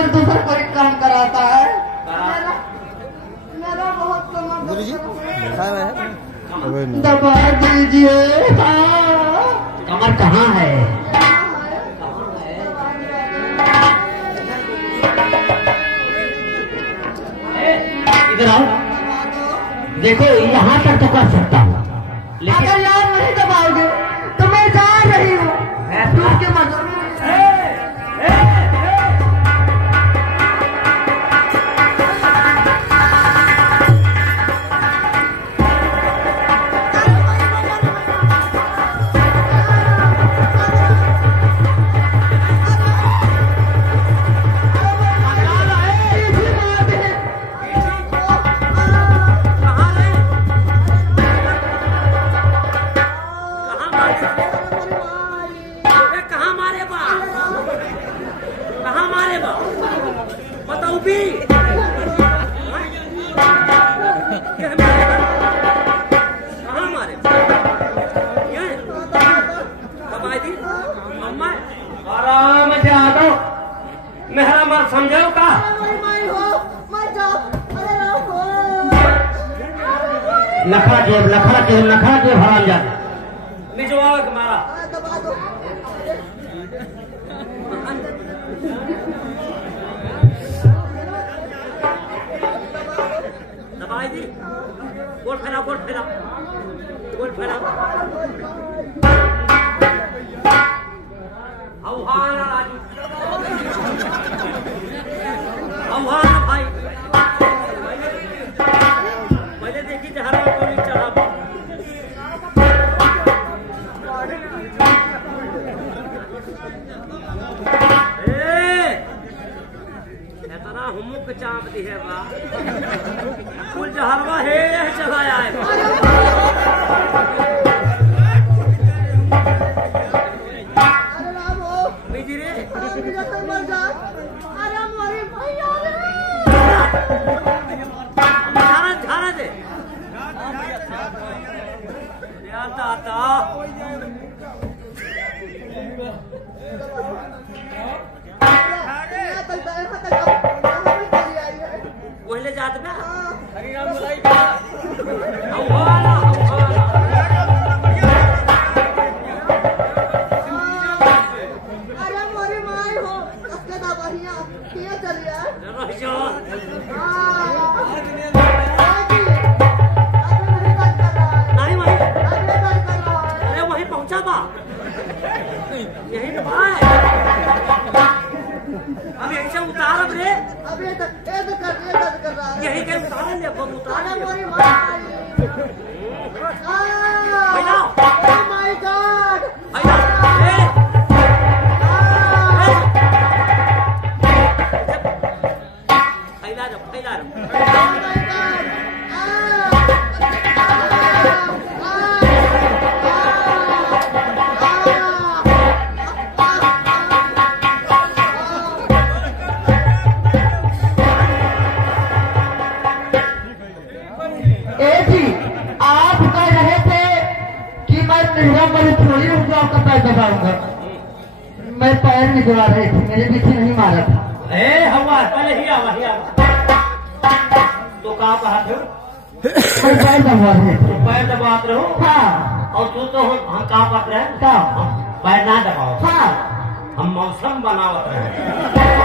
और दूसरा कोई काम कराता है। मेरा बहुत गुरु जी दबा दीजिए। कमर कहाँ है? इधर आओ। देखो यहाँ तक तो कर सकता हूँ, लेकिन अगर यार नहीं दबाओगे तो मैं जा रही हूँ के मजा में। समझो का लखड़ा जेब हराम जाता निजवा मारा। दबाई दी। गोल फैला आह्वान भाई पहले देखी जहरा को नहीं चढ़ा इतना हुमुक चाँप दी है बा कुल जहरवा है यह चलाया है। झाड़ा दे पहले जात में यही तो बात है। अब यही से उतार रे। अब ये तो कर रहा है। यही के उतार ले अब उतार ले। मोरी माय गॉड मैं पैर निकला रही थी, मेरे पीछे नहीं मारा था। हवा पहले ही आवा तो कहाँ कहा थे? पैर दबा रहे थे। पैर दबाते रहो। हाँ। और तू तो हम कहाँ पकड़ रहे हैं? पैर ना दबाओ। हाँ। हम मौसम बनावत रहे।